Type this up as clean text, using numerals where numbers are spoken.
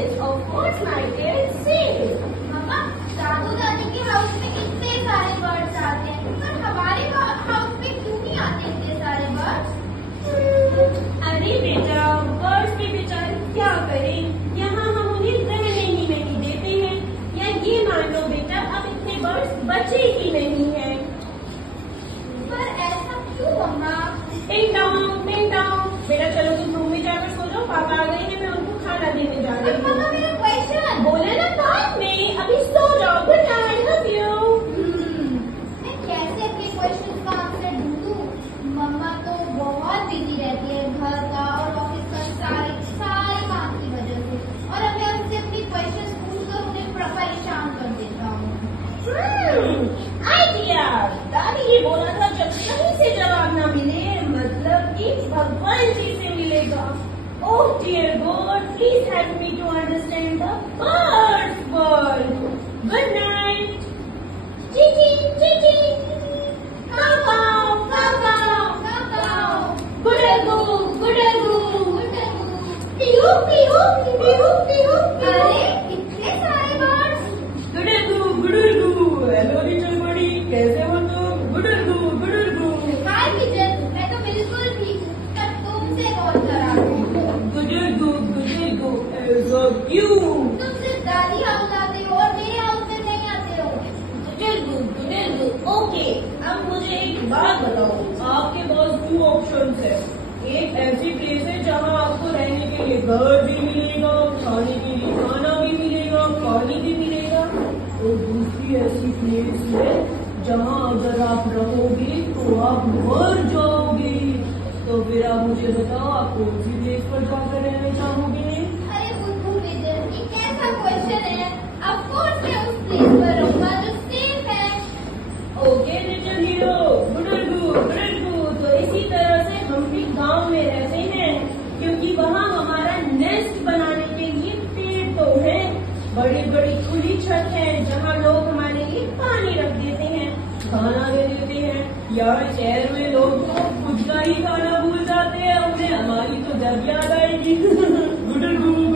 Yes, of course, my dear. Say. मम्मा, दादू दादी के house में इतने सारे बर्ड्स आते हैं, पर हमारे हाउस में क्यों नहीं आते इतने सारे बर्ड्स? अरे बेटा, बर्ड्स के बेचारे क्या करें, यहाँ हम उन्हें रहने ही नहीं देते हैं। या ये मान लो बेटा, अब इतने बर्ड्स बचे ही नहीं हैं। पर ऐसा क्यों मम्मा? टिंग डोंग, टिंग डोंग। बेटा चलो तुम रूम में जाकर सो जाओ, पापा आ गए हैं, मैं उनको खाना देने जा रही हूँ। मम्मा मेरा क्वेश्चन। बोले ना बाद में, अभी सो जाओ। Good night, love you. मैं कैसे अपने क्वेश्चन का आंसर ढूंढूं? मम्मा तो बहुत बिजी रहती है घर का और ऑफिस का सारे काम की वजह से, और अब मैं उनसे अपनी क्वेश्चन पूछकर उन्हें परेशान कर देता हूँ। आइडिया। दादी ये बोला था जब कहीं से जवाब ना मिले मतलब कि भगवान जी से मिलेगा। Oh dear God, please help me to understand the bird world. Good night. Chichi, chichi. Cow, cow, cow, cow. Cow, cow. Good-a-goo, good-a-goo. Good-a-goo. Pee-hoo, pee-hoo, pee-hoo, pee-hoo, pee-hoo. अरे इतने सारे birds. Good-a-goo, good-a-goo. Hello little buddy, कैसे हो तुम? Good-a-goo, good-a-goo. हाय kitchen, मैं तो बिल्कुल ठीक हूँ, पर तुमसे कौन खराब है? Good-a-goo, good-a-goo. As you. तुम सिर्फ दादी हाउस आते हो और मेरे हाउस में नहीं आते हो। Good-a-goo. ओके, अब मुझे एक बात बताओ, आपके पास 2 ऑप्शन है। एक ऐसी प्लेस है जहाँ आपको रहने के लिए घर भी मिलेगा, खाने के लिए खाना भी मिलेगा, पानी भी मिलेगा। और दूसरी ऐसी प्लेस है जहाँ अगर आप रहोगे तो आप मर जाओगे। तो फिर आप मुझे बताओ, आप कौन सी प्लेस पर जाकर रहना चाहोगे? अरे बुद्धू किचन, ये कैसा क्वेश्चन है? ऑफ कोर्स मैं उस प्लेस पर रहूंगा जो सेफ है। ओके लिटिल हीरो, गुड-a-goo, गुड-a-goo। तो इसी तरह से हम भी गांव में रहते हैं, क्योंकि वहाँ हमारा नेस्ट बनाने के लिए पेड़ तो है, बड़ी बड़ी खुली छत है जहाँ लोग हमारे लिए पानी रख देते हैं, खाना दे देते हैं। यार शहर में लोग तो खुद का ही खाना भूल जाते हैं, उन्हें हमारी तो जब याद आएगी। गुड-a-goo।